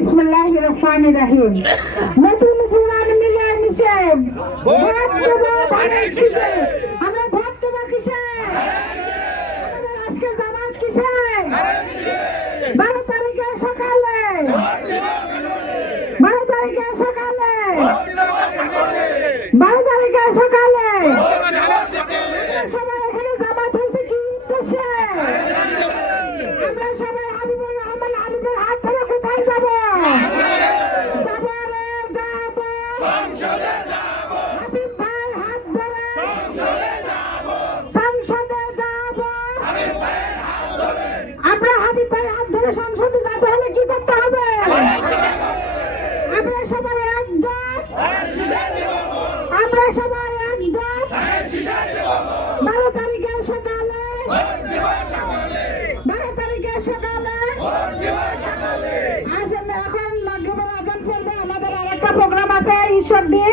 বিসমিল্লাহির রহমানির রহিম। নতুন পুরাণ মিলে মিশে ভোট দেব ধানের শীষে। আমরা ভোট দেব কিসে? আমাদের আজকে জামাত কিসে? 12 তারিখে সকালে 12 তারিখে সকালে 12 তারিখে সকালে সবাই এখানে জামাত হয়েছে কি উদ্দেশ্যে? আমরা সবাই হাবিবুর রহমান হাবিবের হাত ধরে কোথায় যাব? হাবিব ভাই হাত ধরে সংসদে যাব। আমরা হাবিব ভাই হাত ধরে সংসদে যাবো হলে কি করতে হবে? আমরা সবাই একজোট, আমরা সবাই একজোট। 12 তারিখে সকালে 12 তারিখে সকালে আসেন। এখন মাগরিবের আজান পড়বে, আমাদের আরেকটা প্রোগ্রাম আছে ঈশ্বর দিয়ে